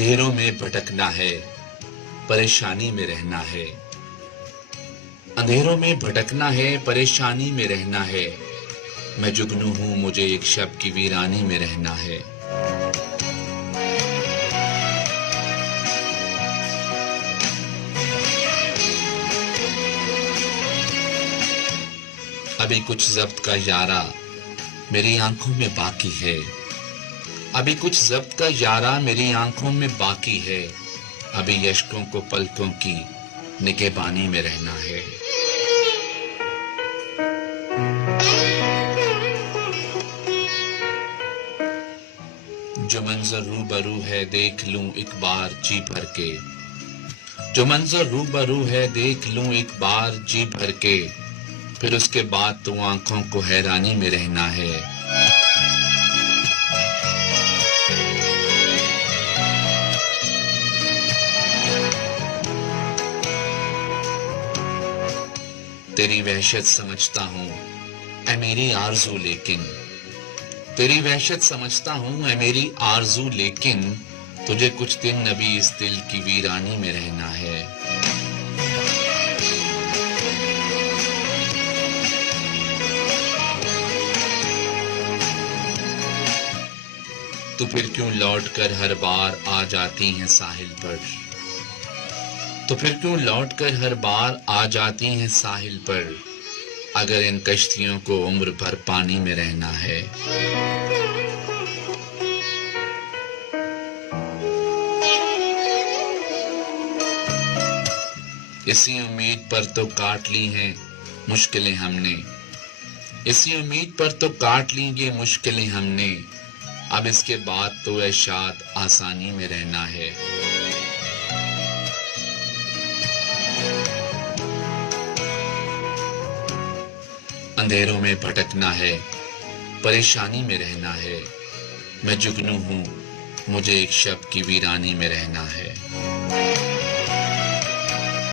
अंधेरों में भटकना है, परेशानी में रहना है। अंधेरों में भटकना है, परेशानी में रहना है। मैं जुगनू हूं, मुझे एक शब की वीरानी में रहना है। अभी कुछ जब्त का यारा मेरी आंखों में बाकी है। अभी कुछ जब्त का यारा मेरी आंखों में बाकी है। अभी यश्कों को पलकों की निगहबानी में रहना है। जो मंजर रूबरू है देख लूं एक बार जी भर के। जो मंजर रूबरू है देख लूं एक बार जी भर के। फिर उसके बाद तो आंखों को हैरानी में रहना है। तेरी वहशत समझता हूं ऐ मेरी आरज़ू, लेकिन तेरी वहशत समझता हूं ऐ मेरी आरज़ू, लेकिन तुझे कुछ दिन अभी इस दिल की वीरानी में रहना है। तो फिर क्यों लौट कर हर बार आ जाती हैं साहिल पर। तो फिर क्यों लौट कर हर बार आ जाती हैं साहिल पर। अगर इन कश्तियों को उम्र भर पानी में रहना है। इसी उम्मीद पर तो काट ली हैं मुश्किलें हमने। इसी उम्मीद पर तो काट ली ये मुश्किलें हमने। अब इसके बाद तो ऐ शाद आसानी में रहना है। अंधेरों में भटकना है, परेशानी में रहना है। मैं जुगनू हूं, मुझे एक शब की वीरानी में रहना है।